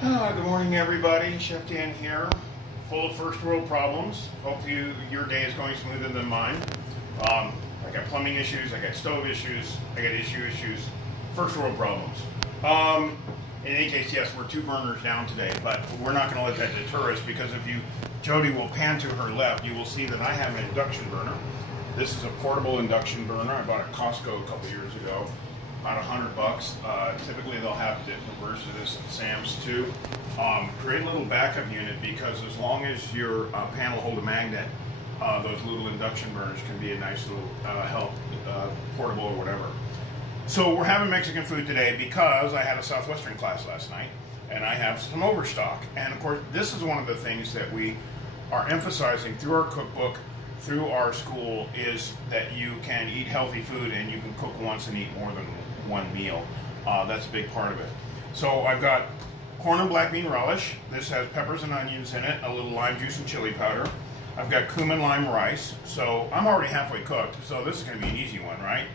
Good morning, everybody. Chef Dan here, full of first world problems. Hope your day is going smoother than mine. I got plumbing issues, I got stove issues, I got issues, first world problems. In any case, yes, we're 2 burners down today, but we're not going to let that deter us, because if Jody will pan to her left, you will see that I have an induction burner. This is a portable induction burner. I bought it at Costco a couple years ago. About $100. Typically they'll have the conversion to this at Sam's too. Create a little backup unit, because as long as your panel hold a magnet, those little induction burners can be a nice little help, portable or whatever. So we're having Mexican food today because I had a Southwestern class last night and I have some overstock. And of course, this is one of the things that we are emphasizing through our cookbook, through our school, is that you can eat healthy food and you can cook once and eat more than one meal. That's a big part of it. So I've got corn and black bean relish. This has peppers and onions in it, a little lime juice and chili powder. I've got cumin lime rice. So I'm already halfway cooked, so this is going to be an easy one, right?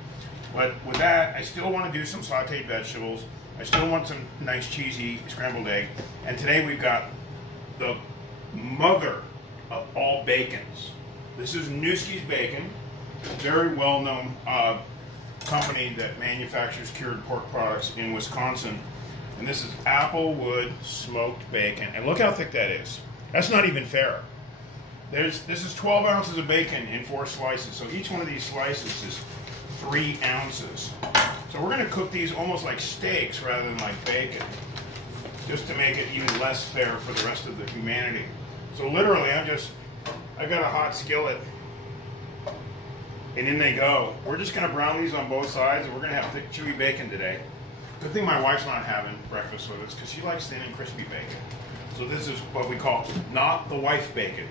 But with that, I still want to do some sauteed vegetables. I still want some nice cheesy scrambled egg. And today we've got the mother of all bacons. This is Nueske's Bacon, a very well-known company that manufactures cured pork products in Wisconsin. And this is applewood smoked bacon. And look how thick that is. That's not even fair. This is 12 ounces of bacon in 4 slices. So each one of these slices is 3 ounces. So we're going to cook these almost like steaks rather than like bacon, just to make it even less fair for the rest of the humanity. So literally, I got a hot skillet, and in they go. We're just going to brown these on both sides, and we're going to have thick, chewy bacon today. Good thing my wife's not having breakfast with us, because she likes thin and crispy bacon. So this is what we call not the wife bacon.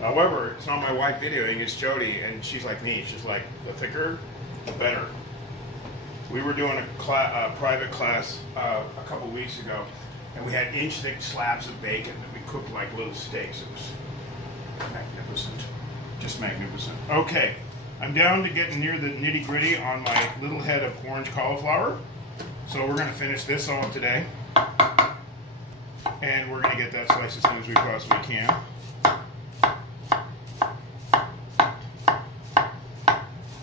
However, it's not my wife videoing, it's Jody, and she's like me. She's like, the thicker, the better. We were doing a private class a couple weeks ago, and we had inch-thick slabs of bacon that we cooked like little steaks. It was magnificent. Just magnificent. Okay, I'm down to getting near the nitty-gritty on my little head of orange cauliflower. So we're going to finish this off today. And we're going to get that sliced as soon as we possibly can.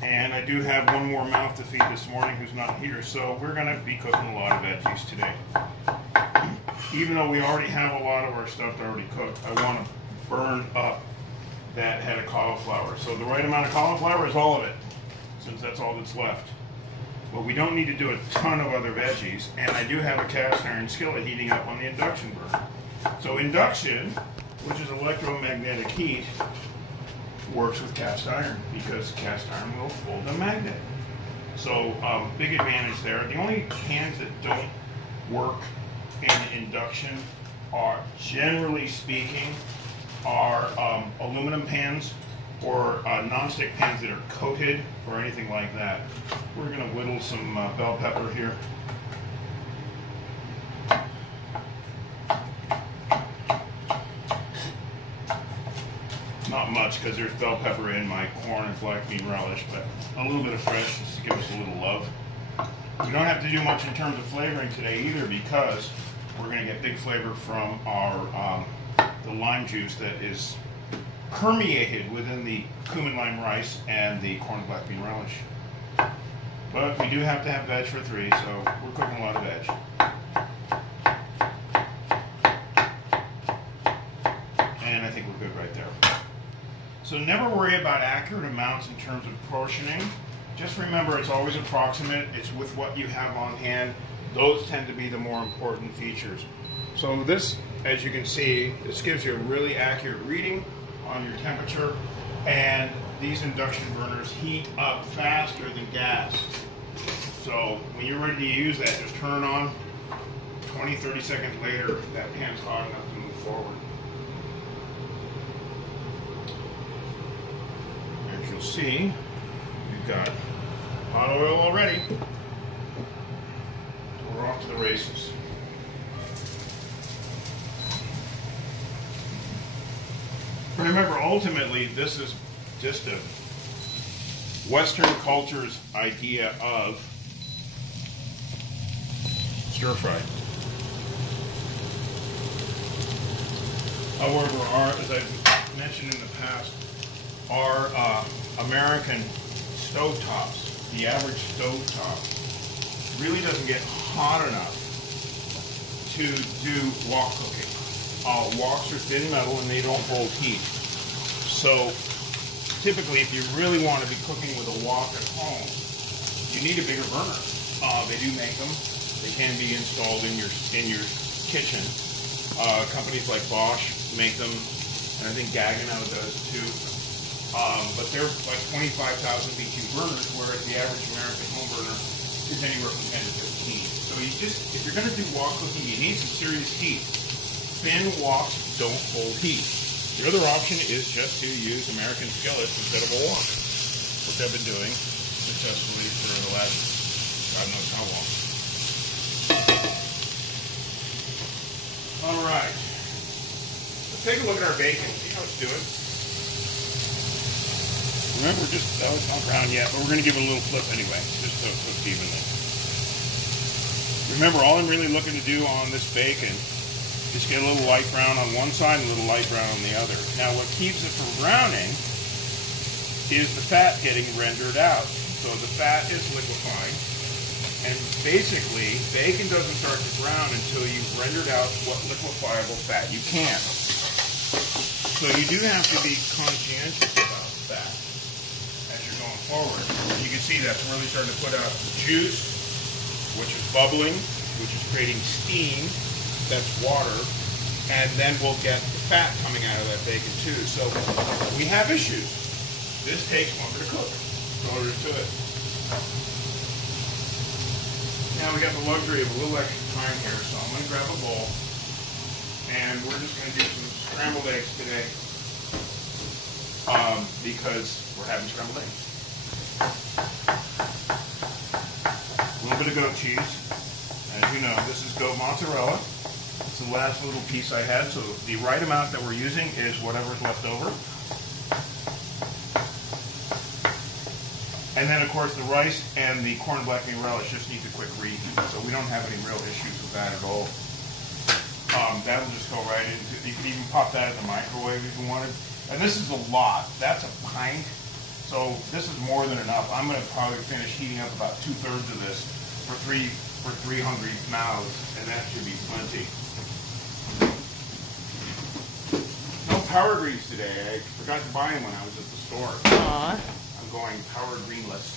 And I do have one more mouth to feed this morning who's not here, so we're going to be cooking a lot of veggies today. Even though we already have a lot of our stuff already cooked, I want to burn up that head of cauliflower. So the right amount of cauliflower is all of it, since that's all that's left. But we don't need to do a ton of other veggies, and I do have a cast iron skillet heating up on the induction burner. So induction, which is electromagnetic heat, works with cast iron, because cast iron will hold a magnet. So big advantage there. The only pans that don't work in induction are, generally speaking, aluminum pans or non-stick pans that are coated or anything like that. We're going to whittle some bell pepper here. Not much, because there's bell pepper in my corn and black bean relish, but a little bit of fresh just to give us a little love. We don't have to do much in terms of flavoring today either, because we're going to get big flavor from our the lime juice that is permeated within the cumin lime rice and the corn and black bean relish. But we do have to have veg for 3, so we're cooking a lot of veg. And I think we're good right there. So never worry about accurate amounts in terms of portioning. Just remember, it's always approximate. It's with what you have on hand. Those tend to be the more important features. So this, as you can see, this gives you a really accurate reading on your temperature, and these induction burners heat up faster than gas. So when you're ready to use that, just turn it on. 20-30 seconds later, that pan's hot enough to move forward. As you'll see, we've got hot oil already. We're off to the races. Remember, ultimately, this is just a Western culture's idea of stir fried. However, as I've mentioned in the past, our American stovetops, the average stovetop, really doesn't get hot enough to do wok cooking. Woks are thin metal and they don't hold heat. So typically, if you really want to be cooking with a wok at home, you need a bigger burner. They do make them. They can be installed in your kitchen. Companies like Bosch make them, and I think Gaggenau does too. But they're like 25,000 BTU burners, whereas the average American home burner is anywhere from 10 to 15. So if you're going to do wok cooking, you need some serious heat. Thin woks don't hold heat. The other option is just to use American skillets instead of a wok, which I've been doing successfully for the last God knows how long. All right, let's take a look at our bacon, see how it's doing. Remember, it's not brown yet, but we're going to give it a little flip anyway, just so it cooks evenly. Remember, all I'm really looking to do on this bacon is get a little light brown on one side and a little light brown on the other. Now, what keeps it from browning is the fat getting rendered out. So the fat is liquefying, and basically, bacon doesn't start to brown until you've rendered out what liquefiable fat you can. So you do have to be conscientious about that as you're going forward. You can see that's really starting to put out the juice, which is bubbling, which is creating steam, that's water, and then we'll get the fat coming out of that bacon too. So we have issues. This takes longer to cook. That's all there is to it. Now we got the luxury of a little extra time here, so I'm going to grab a bowl, and we're just going to do some scrambled eggs today, because we're having scrambled eggs. A little bit of goat cheese. As you know, this is goat mozzarella. It's the last little piece I had, so the right amount that we're using is whatever's left over. And then, of course, the rice and the corn black bean relish just need a quick reheat, so we don't have any real issues with that at all. That'll just go right into, you can even pop that in the microwave if you wanted. And this is a lot. That's a pint, so this is more than enough. I'm going to probably finish heating up about 2/3 of this for three hungry mouths, and that should be plenty. No power greens today. I forgot to buy them when I was at the store. Aww. I'm going power greenless.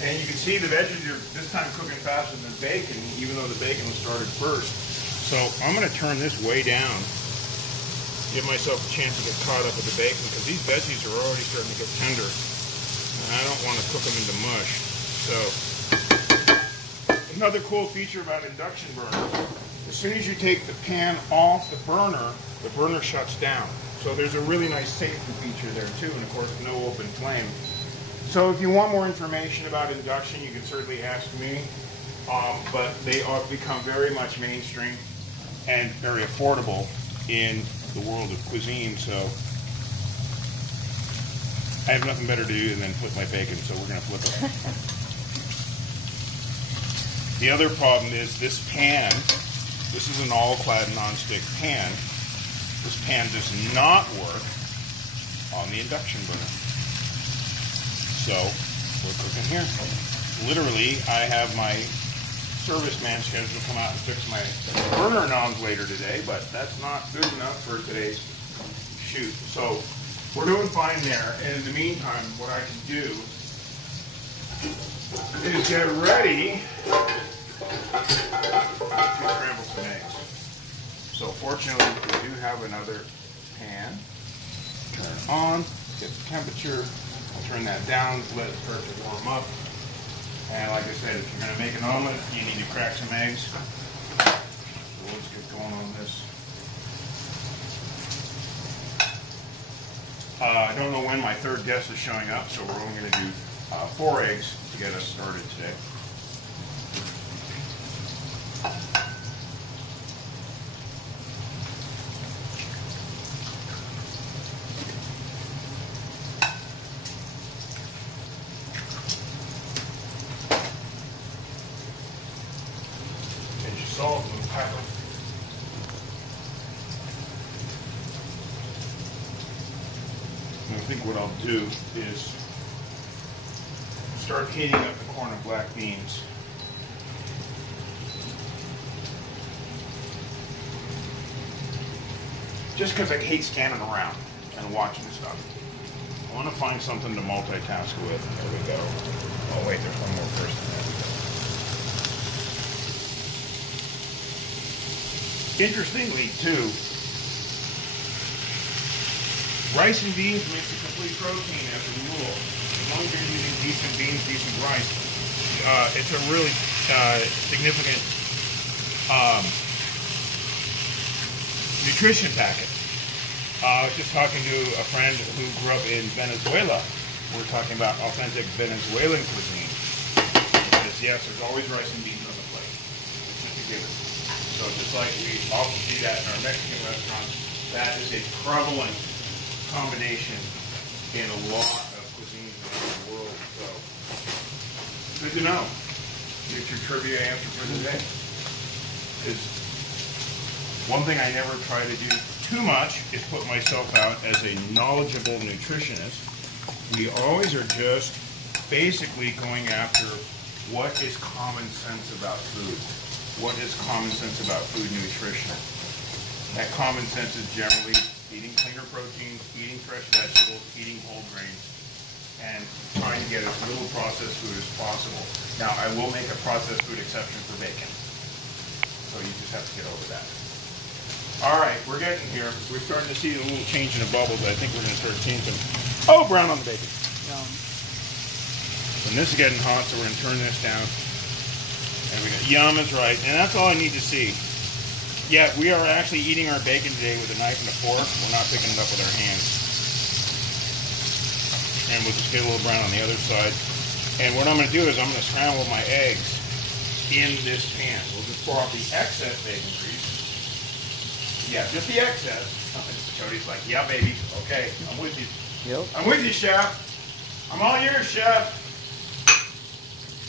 And you can see the veggies are this time cooking faster than bacon, even though the bacon was started first. So I'm going to turn this way down, give myself a chance to get caught up with the bacon, because these veggies are already starting to get tender. And I don't want to cook them into mush. So another cool feature about induction burners, as soon as you take the pan off the burner shuts down. So there's a really nice safety feature there too, and of course no open flame. So if you want more information about induction, you can certainly ask me, but they are become very much mainstream and very affordable in the world of cuisine, so I have nothing better to do than flip my bacon, so we're going to flip it. The other problem is this pan, this is an all-clad nonstick pan. This pan does not work on the induction burner. So, we're cooking here. Literally, I have my serviceman scheduled to come out and fix my burner knobs later today, but that's not good enough for today's shoot. So, we're doing fine there. And in the meantime, what I can do is get ready to scramble some eggs. So fortunately, we do have another pan. Turn it on, get the temperature. I'll turn that down, let it start to warm up. And like I said, if you're going to make an omelet, you need to crack some eggs. So let's get going on this. I don't know when my third guest is showing up, so we're only going to do 4 eggs to get us started today. salt and pepper. And I think what I'll do is start heating up the corn and black beans. Just because I hate standing around and watching stuff. I want to find something to multitask with. There we go. Oh wait, there's one more person. There we go. Interestingly too, rice and beans makes a complete protein as a rule. As long as you're using decent beans, decent rice, it's a really significant nutrition packet. I was just talking to a friend who grew up in Venezuela. We're talking about authentic Venezuelan cuisine. He says, yes, there's always rice and beans on the plate. It's just a given. So just like we also see that in our Mexican restaurants, that is a prevalent combination in a lot of cuisines around the world. So good to know. Get your trivia answer for today. Because one thing I never try to do too much is put myself out as a knowledgeable nutritionist. We always are just basically going after what is common sense about food. What is common sense about food nutrition? That common sense is generally eating cleaner proteins, eating fresh vegetables, eating whole grains, and trying to get as little processed food as possible. Now, I will make a processed food exception for bacon. So you just have to get over that. All right, we're getting here. We're starting to see a little change in the bubbles. I think we're going to start seeing some, oh, brown on the bacon. Yum. And this is getting hot, so we're going to turn this down. And we got, yum is right. And that's all I need to see. Yeah, we are actually eating our bacon today with a knife and a fork. We're not picking it up with our hands. And we'll just get a little brown on the other side. And what I'm going to do is I'm going to scramble my eggs in this pan. We'll just pour off the excess bacon grease. Yeah, just the excess. Cody's like, yeah, baby. Okay, I'm with you. Yep. I'm with you, chef. I'm all yours, chef.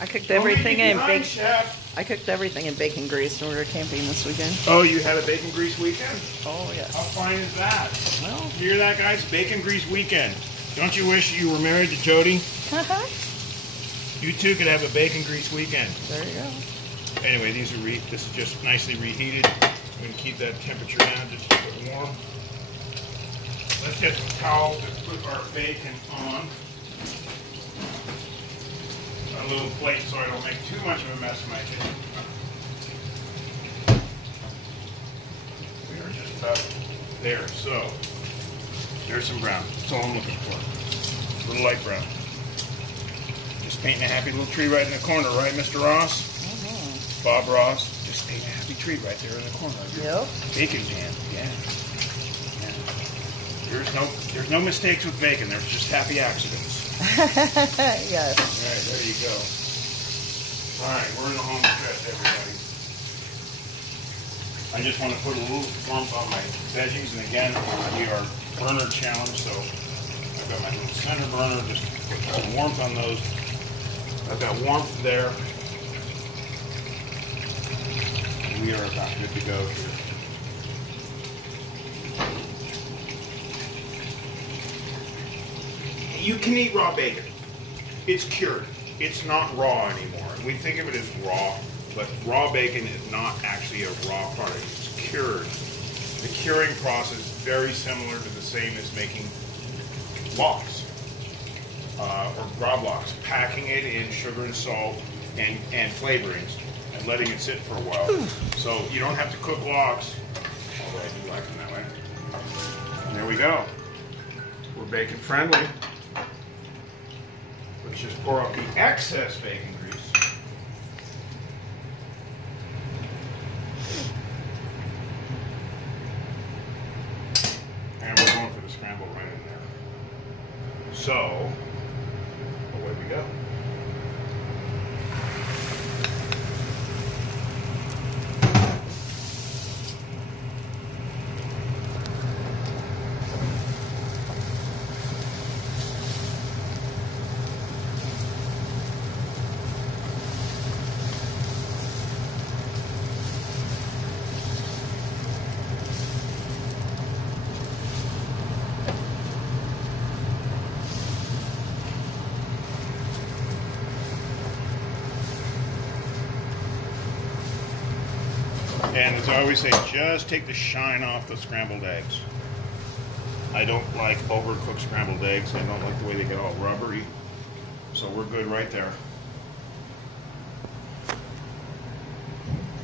I cooked everything in bacon. Chef. I cooked everything in bacon grease when we were camping this weekend. Oh, you had a bacon grease weekend? Oh, yes. How fine is that? Well, You hear that, guys? Bacon grease weekend. Don't you wish you were married to Jody? You two could have a bacon grease weekend. There you go. Anyway, this is just nicely reheated. We can keep that temperature down just a bit warm. Let's get some towels to put our bacon on. A little plate so I don't make too much of a mess in my kitchen. We are just about there. So, there's some brown. That's all I'm looking for. A little light brown. Just painting a happy little tree right in the corner, right, Mr. Ross? Bob Ross, just painting a happy tree right there in the corner. Yep. Bacon jam, yeah. There's no mistakes with bacon. There's just happy accidents. Yes. All right, there you go. All right, we're in the home stretch, everybody. I just want to put a little warmth on my veggies, and again, we are burner challenged, so I've got my little center burner. Just put some warmth on those. I've got warmth there. We are about good to go here. You can eat raw bacon. It's cured. It's not raw anymore. We think of it as raw, but raw bacon is not actually a raw product. It's cured. The curing process is very similar to the same as making lox or gravlax, packing it in sugar and salt and flavorings and letting it sit for a while. So you don't have to cook lox, although I do like them that way. And there we go. We're bacon friendly. Let's just pour out the excess bacon grease. And we're going for the scramble right in there. So, away we go. And as I always say, just take the shine off the scrambled eggs. I don't like overcooked scrambled eggs. I don't like the way they get all rubbery. So we're good right there.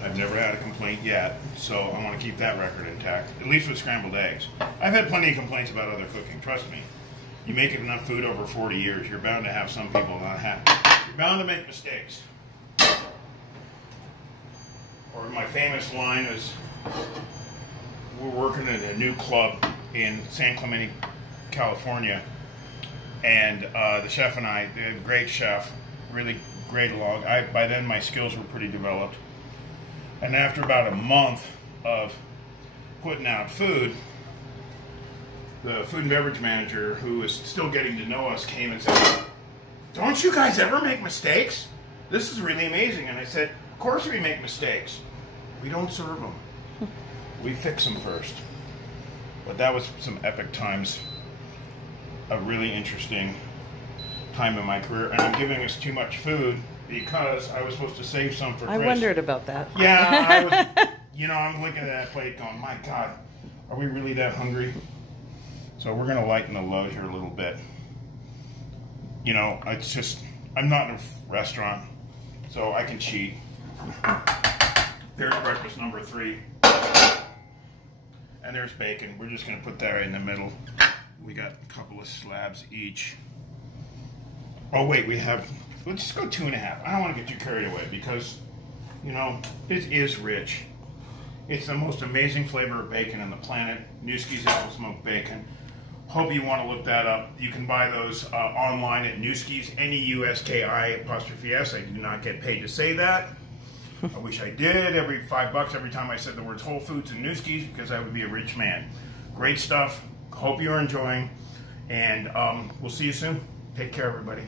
I've never had a complaint yet, so I want to keep that record intact, at least with scrambled eggs. I've had plenty of complaints about other cooking, trust me. You make enough food over 40 years, you're bound to have some people not happy. You're bound to make mistakes. Or my famous line is, we're working at a new club in San Clemente, California, and the chef and I, the great chef, really great along. By then my skills were pretty developed. And after about a month of putting out food, the food and beverage manager, who was still getting to know us, came and said, "Don't you guys ever make mistakes? This is really amazing." And I said, "Of course we make mistakes. We don't serve them. We fix them first." But that was some epic times, a really interesting time in my career. And I'm giving us too much food because I was supposed to save some for Chris. I wondered about that. Yeah, I was, I'm looking at that plate going, my God, are we really that hungry? So we're going to lighten the load here a little bit. It's just, I'm not in a restaurant, so I can cheat. There's breakfast number 3. And there's bacon. We're just going to put that right in the middle. We got a couple of slabs each. Oh, wait, let's just go 2.5. I don't want to get too carried away because, it is rich. It's the most amazing flavor of bacon on the planet. Newski's Apple Smoked Bacon. Hope you want to look that up. You can buy those online at Newski's, N-E-U-S-K-I''S. I do not get paid to say that. I wish I did. Every $5 every time I said the words Whole Foods and Newski's, because I would be a rich man. Great stuff. Hope you're enjoying. And we'll see you soon. Take care, everybody.